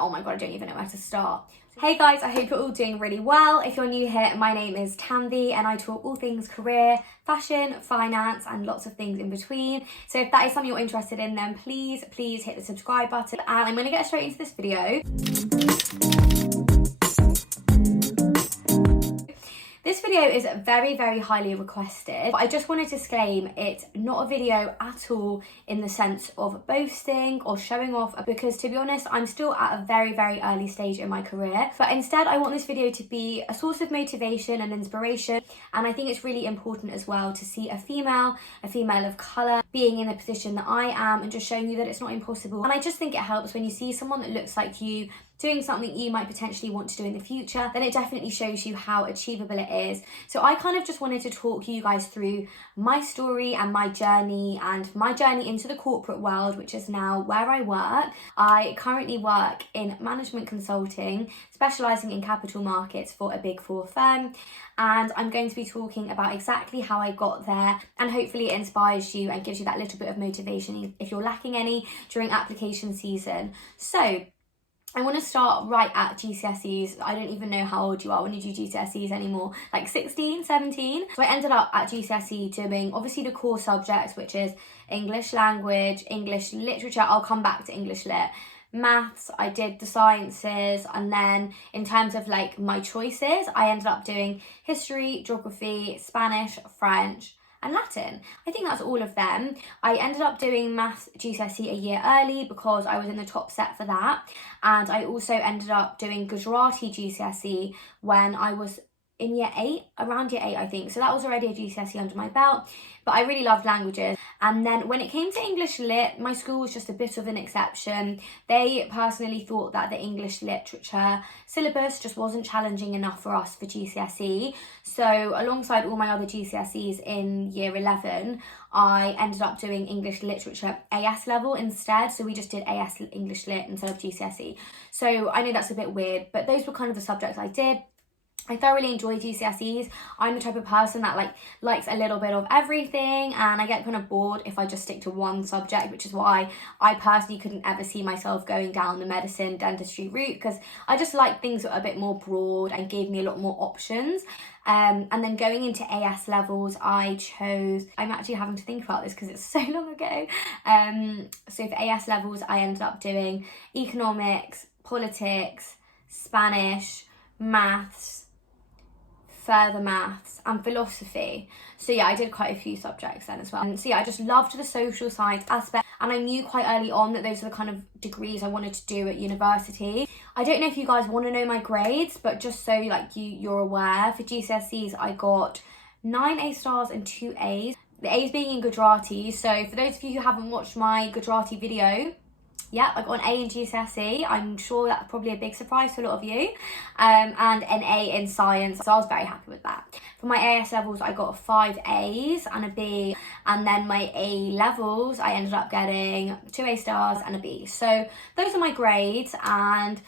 Oh my god, I don't even know where to start. Hey guys, I hope you're all doing really well. If you're new here, my name is Tanvi and I talk all things career, fashion, finance and lots of things in between. So if that is something you're interested in, then please hit the subscribe button. And I'm going to get straight into this video. This video is very highly requested, but I just want to disclaim it's not a video at all in the sense of boasting or showing off, because to be honest, I'm still at a very early stage in my career. But instead, I want this video to be a source of motivation and inspiration. And I think it's really important as well to see a female of colour being in the position that I am and just showing you that it's not impossible. And I just think it helps when you see someone that looks like you doing something you might potentially want to do in the future, then it definitely shows you how achievable it is. So I kind of just wanted to talk you guys through my story and my journey into the corporate world, which is now where I work. I currently work in management consulting, specialising in capital markets for a Big Four firm. And I'm going to be talking about exactly how I got there, and hopefully it inspires you and gives you that little bit of motivation if you're lacking any during application season. So I want to start right at GCSEs. I don't even know how old you are when you do GCSEs anymore, like 16, 17. So I ended up at GCSE doing obviously the core subjects, which is English language, English literature. I'll come back to English lit. Maths, I did the sciences, and then in terms of like my choices, I ended up doing history, geography, Spanish, French, and Latin. I think that's all of them. I ended up doing maths GCSE a year early because I was in the top set for that. And I also ended up doing Gujarati GCSE when I was in around year 8 I think. So that was already a GCSE under my belt. But I really loved languages. And then when it came to English lit, my school was just a bit of an exception. They personally thought that the English literature syllabus just wasn't challenging enough for us for GCSE. So alongside all my other GCSEs in year 11, I ended up doing English literature AS level instead. So we just did AS English lit instead of GCSE. So I know that's a bit weird, but those were kind of the subjects I did. I thoroughly enjoy GCSEs. I'm the type of person that likes a little bit of everything, and I get kind of bored if I just stick to one subject, which is why I personally couldn't ever see myself going down the medicine dentistry route, because I just like things that are a bit more broad and gave me a lot more options. And then going into AS levels, I'm actually having to think about this because it's so long ago. So for AS levels, I ended up doing economics, politics, Spanish, maths, further maths and philosophy. So yeah, I did quite a few subjects then as well. And so yeah, I just loved the social science aspect, and I knew quite early on that those are the kind of degrees I wanted to do at university. I don't know if you guys want to know my grades, but just so you're aware, for GCSEs I got 9 A stars and 2 A's. The A's being in Gujarati. So for those of you who haven't watched my Gujarati video, yeah, I got an A in GCSE. I'm sure that's probably a big surprise to a lot of you. And an A in science. So I was very happy with that. For my AS levels, I got 5 A's and a B. And then my A levels, I ended up getting 2 A stars and a B. So those are my grades, and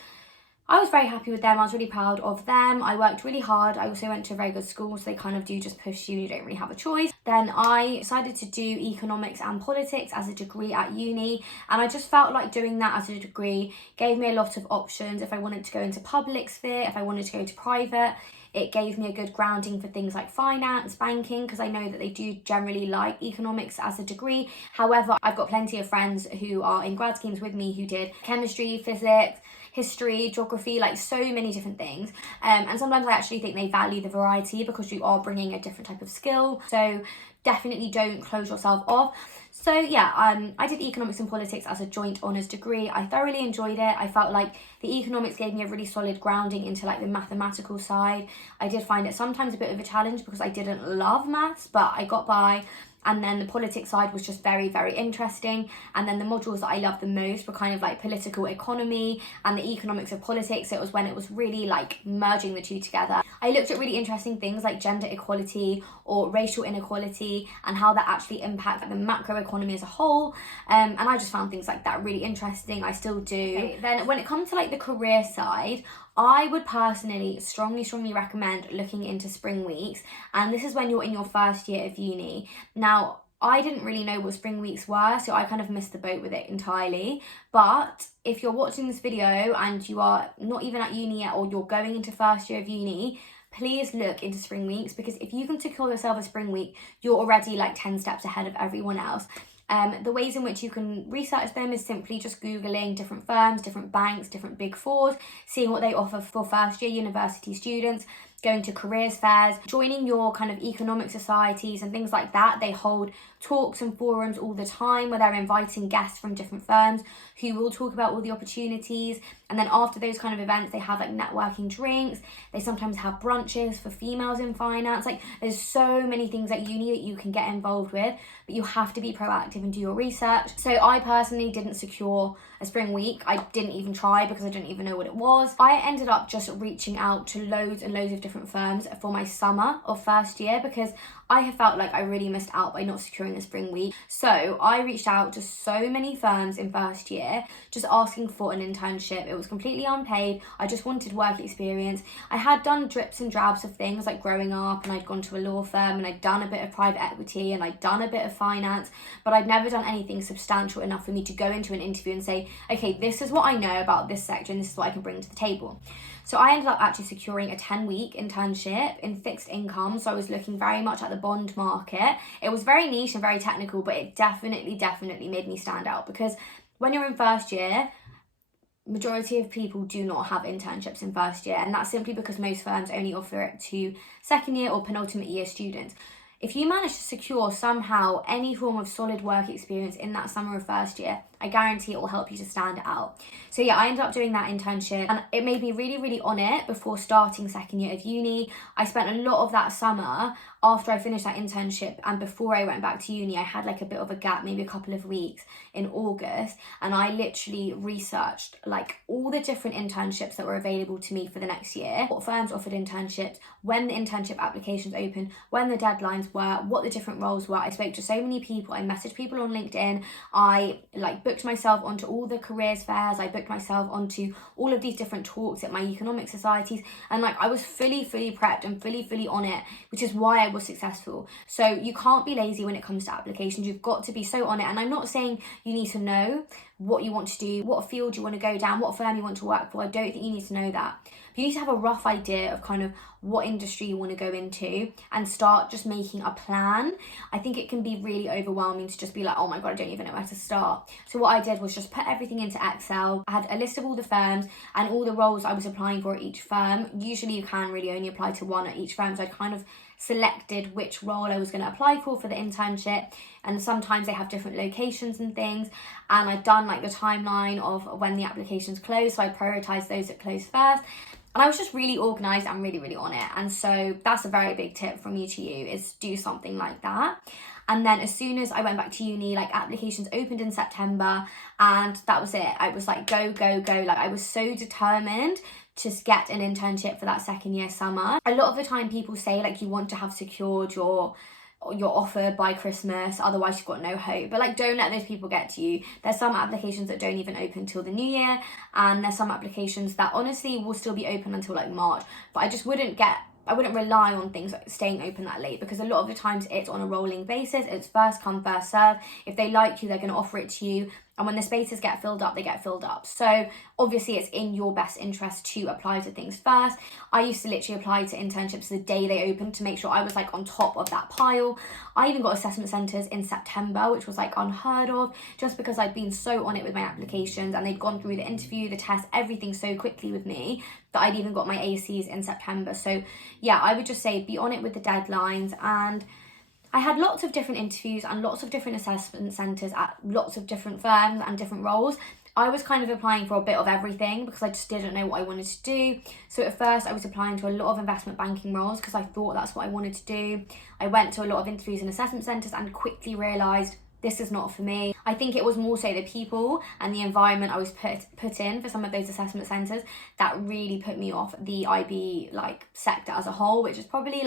I was very happy with them. I was really proud of them. I worked really hard. I also went to a very good school, so they kind of do just push you. You don't really have a choice. Then I decided to do economics and politics as a degree at uni, and I just felt like doing that as a degree gave me a lot of options. If I wanted to go into public sphere, if I wanted to go to private, it gave me a good grounding for things like finance, banking, because I know that they do generally like economics as a degree. However, I've got plenty of friends who are in grad schemes with me who did chemistry, physics, history, geography, like so many different things. And sometimes I actually think they value the variety because you are bringing a different type of skill. So definitely don't close yourself off. So yeah, I did economics and politics as a joint honours degree. I thoroughly enjoyed it. I felt like the economics gave me a really solid grounding into like the mathematical side. I did find it sometimes a bit of a challenge because I didn't love maths, but I got by. And then the politics side was just very interesting. And then the modules that I loved the most were kind of like political economy and the economics of politics. It was when it was really like merging the two together. I looked at really interesting things like gender equality or racial inequality and how that actually impacts the macro economy as a whole. And I just found things like that really interesting. I still do. Okay. Then when it comes to like the career side, I would personally strongly recommend looking into spring weeks, and this is when you're in your first year of uni. Now, I didn't really know what spring weeks were, so I kind of missed the boat with it entirely. But if you're watching this video and you are not even at uni yet, or you're going into first year of uni, please look into spring weeks, because if you can secure yourself a spring week, you're already like 10 steps ahead of everyone else. The ways in which you can research them is simply just Googling different firms, different banks, different big fours, seeing what they offer for first year university students, going to careers fairs, joining your kind of economic societies and things like that. They hold talks and forums all the time where they're inviting guests from different firms who will talk about all the opportunities. And then after those kind of events, they have like networking drinks. They sometimes have brunches for females in finance. Like, there's so many things at uni that you can get involved with, but you have to be proactive and do your research. So I personally didn't secure a spring week. I didn't even try because I didn't even know what it was. I ended up just reaching out to loads and loads of different firms for my summer of first year, because I have felt like I really missed out by not securing a spring week. So I reached out to so many firms in first year, just asking for an internship. It was completely unpaid. I just wanted work experience. I had done drips and drabs of things like growing up, and I'd gone to a law firm, and I'd done a bit of private equity, and I'd done a bit of finance, but I'd never done anything substantial enough for me to go into an interview and say, okay, this is what I know about this sector and this is what I can bring to the table. So I ended up actually securing a 10-week internship in fixed income. So I was looking very much at the bond market. It was very niche and very technical, but it definitely made me stand out, because when you're in first year, majority of people do not have internships in first year, and that's simply because most firms only offer it to second year or penultimate year students. If you manage to secure somehow any form of solid work experience in that summer of first year, I guarantee it will help you to stand out. So yeah, I ended up doing that internship, and it made me really on it before starting second year of uni. I spent a lot of that summer after I finished that internship and before I went back to uni. I had like a bit of a gap, maybe a couple of weeks in August, and I literally researched like all the different internships that were available to me for the next year, what firms offered internships, when the internship applications opened, when the deadlines were, what the different roles were. I spoke to so many people. I messaged people on LinkedIn. I booked myself onto all the careers fairs. I booked myself onto all of these different talks at my economic societies, and I was fully prepped and fully on it, which is why I was successful. So you can't be lazy when it comes to applications. You've got to be so on it. And I'm not saying you need to know what you want to do, what field you want to go down, what firm you want to work for. I don't think you need to know that. But you need to have a rough idea of kind of what industry you want to go into and start just making a plan. I think it can be really overwhelming to just be like, oh my God, I don't even know where to start. So what I did was just put everything into Excel. I had a list of all the firms and all the roles I was applying for at each firm. Usually you can really only apply to one at each firm. So I kind of selected which role I was going to apply for the internship, and sometimes they have different locations and things, and I've done like the timeline of when the applications close, so I prioritized those that close first, and I was just really organized and really on it. And so that's a very big tip from me to you, is do something like that. And then as soon as I went back to uni, like applications opened in September, and that was it. I was like, go. Like I was so determined to get an internship for that second year summer. A lot of the time people say like you want to have secured your offer by Christmas, otherwise you've got no hope. But like, don't let those people get to you. There's some applications that don't even open till the new year, and there's some applications that honestly will still be open until like March. But I wouldn't rely on things like staying open that late, because a lot of the times it's on a rolling basis. It's first come, first serve. If they like you, they're going to offer it to you. And when the spaces get filled up, they get filled up. So obviously it's in your best interest to apply to things first. I used to literally apply to internships the day they opened to make sure I was like on top of that pile. I even got assessment centres in September, which was like unheard of, just because I'd been so on it with my applications and they'd gone through the interview, the test, everything so quickly with me that I'd even got my ACs in September. So yeah, I would just say be on it with the deadlines. And I had lots of different interviews and lots of different assessment centres at lots of different firms and different roles. I was kind of applying for a bit of everything because I just didn't know what I wanted to do. So at first I was applying to a lot of investment banking roles because I thought that's what I wanted to do. I went to a lot of interviews in assessment centres and quickly realised this is not for me. I think it was more so the people and the environment I was put in for some of those assessment centres that really put me off the IB sector as a whole, which is probably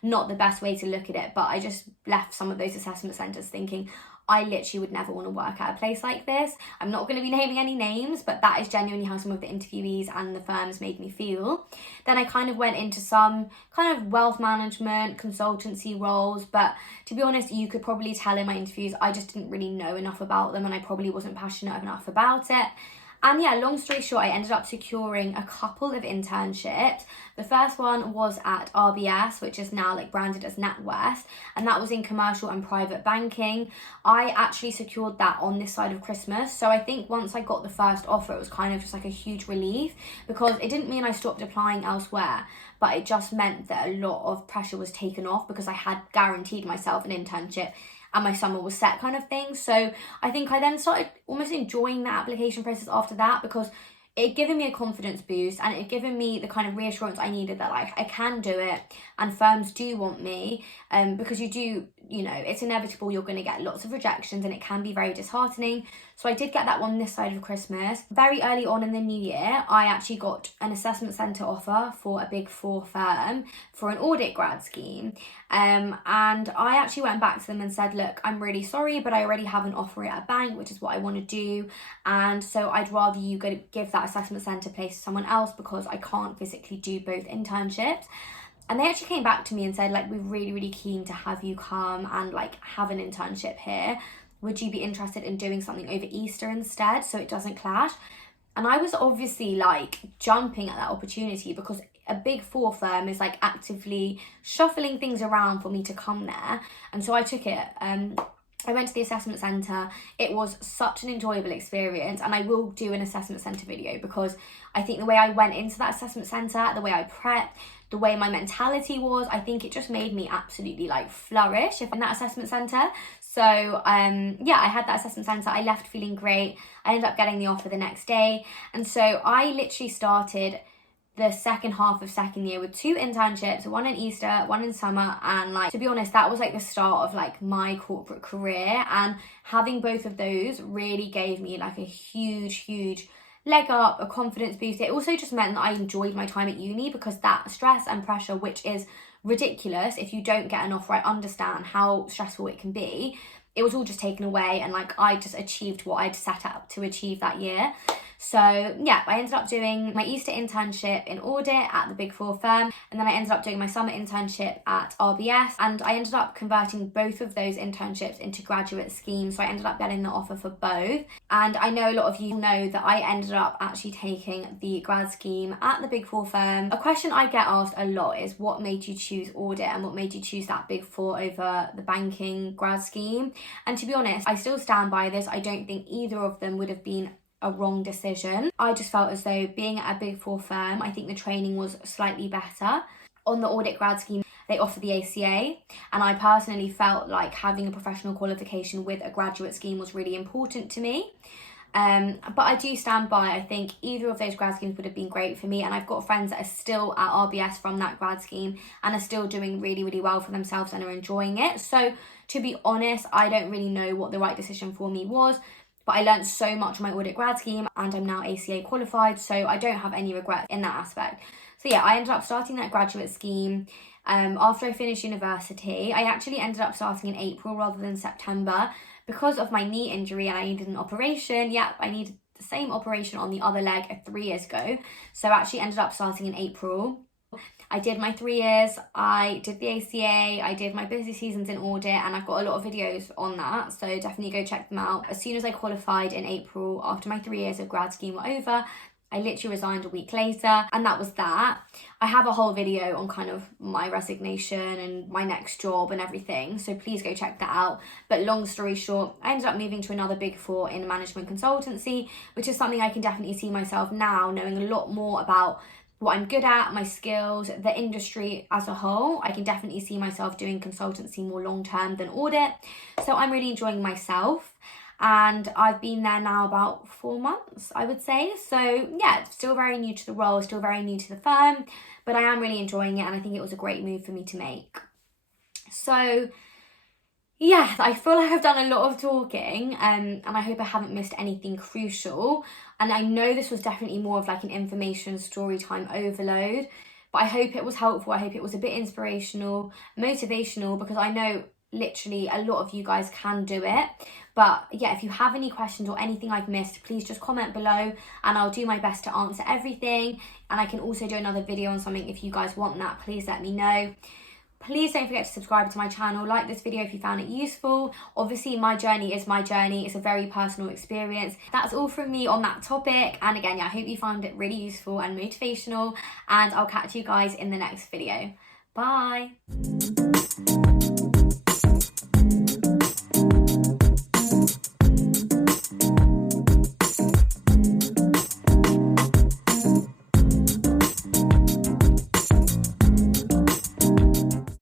not the best way to look at it. But I just left some of those assessment centres thinking, I literally would never want to work at a place like this. I'm not going to be naming any names, but that is genuinely how some of the interviewees and the firms made me feel. Then I kind of went into some kind of wealth management, consultancy roles, but to be honest, you could probably tell in my interviews, I just didn't really know enough about them and I probably wasn't passionate enough about it. And yeah, long story short, I ended up securing a couple of internships. The first one was at RBS, which is now like branded as NatWest, and that was in commercial and private banking. I actually secured that on this side of Christmas. So I think once I got the first offer, it was kind of just like a huge relief, because it didn't mean I stopped applying elsewhere, but it just meant that a lot of pressure was taken off because I had guaranteed myself an internship and my summer was set kind of thing. So I think I then started almost enjoying the application process after that, because it had given me a confidence boost and it had given me the kind of reassurance I needed that like I can do it and firms do want me, because it's inevitable, you're going to get lots of rejections and it can be very disheartening. So I did get that one this side of Christmas. Very early on in the new year, I actually got an assessment centre offer for a Big Four firm for an audit grad scheme. And I actually went back to them and said, look, I'm really sorry, but I already have an offer at a bank, which is what I want to do. And so I'd rather you go give that assessment centre place to someone else because I can't physically do both internships. And they actually came back to me and said, like, we're really, really keen to have you come and like have an internship here. Would you be interested in doing something over Easter instead so it doesn't clash? And I was obviously like jumping at that opportunity because a Big Four firm is like actively shuffling things around for me to come there. And so I took it. I went to the assessment centre. It was such an enjoyable experience, and I will do an assessment centre video because I think the way I went into that assessment centre, the way I prepped, the way my mentality was, I think it just made me absolutely like flourish in that assessment centre. So I had that assessment centre. I left feeling great. I ended up getting the offer the next day. And so I literally started the second half of second year with 2 internships, one in Easter, one in summer. And like, to be honest, that was like the start of like my corporate career. And having both of those really gave me like a huge leg up, a confidence boost. It also just meant that I enjoyed my time at uni, because that stress and pressure, which is ridiculous if you don't get an offer, I understand how stressful it can be, it was all just taken away, and like I just achieved what I'd set out to achieve that year. So yeah, I ended up doing my Easter internship in audit at the Big Four firm, and then I ended up doing my summer internship at RBS, and I ended up converting both of those internships into graduate schemes. So I ended up getting the offer for both. And I know a lot of you know that I ended up actually taking the grad scheme at the Big Four firm. A question I get asked a lot is what made you choose audit and what made you choose that Big Four over the banking grad scheme? And to be honest, I still stand by this. I don't think either of them would have been a wrong decision. I just felt as though being at a Big Four firm, I think the training was slightly better. On the audit grad scheme, they offer the ACA, and I personally felt like having a professional qualification with a graduate scheme was really important to me. But I do stand by, I think either of those grad schemes would have been great for me, and I've got friends that are still at RBS from that grad scheme and are still doing really well for themselves and are enjoying it. So to be honest, I don't really know what the right decision for me was, but I learned so much on my audit grad scheme and I'm now ACA qualified, so I don't have any regrets in that aspect. So yeah, I ended up starting that graduate scheme after I finished university. I actually ended up starting in April rather than September because of my knee injury, and I needed an operation. Yeah, I needed the same operation on the other leg 3 years ago. So I actually ended up starting in April. I did my 3 years, I did the ACA, I did my busy seasons in audit, and I've got a lot of videos on that, so definitely go check them out. As soon as I qualified in April, after my 3 years of grad scheme were over, I literally resigned a week later, and that was that. I have a whole video on kind of my resignation and my next job and everything, so please go check that out. But long story short, I ended up moving to another Big Four in management consultancy, which is something I can definitely see myself now, knowing a lot more about what I'm good at, my skills, the industry as a whole. I can definitely see myself doing consultancy more long-term than audit. So I'm really enjoying myself. And I've been there now about 4 months, I would say. So yeah, still very new to the role, still very new to the firm, but I am really enjoying it, and I think it was a great move for me to make. So yeah, I feel like I've done a lot of talking, and I hope I haven't missed anything crucial. And I know this was definitely more of like an information story time overload, but I hope it was helpful. I hope it was a bit inspirational, motivational, because I know literally a lot of you guys can do it. But yeah, if you have any questions or anything I've missed, please just comment below and I'll do my best to answer everything. And I can also do another video on something if you guys want that. Please let me know. Please don't forget to subscribe to my channel. Like this video if you found it useful. Obviously, my journey is my journey. It's a very personal experience. That's all from me on that topic. And again, yeah, I hope you found it really useful and motivational. And I'll catch you guys in the next video. Bye.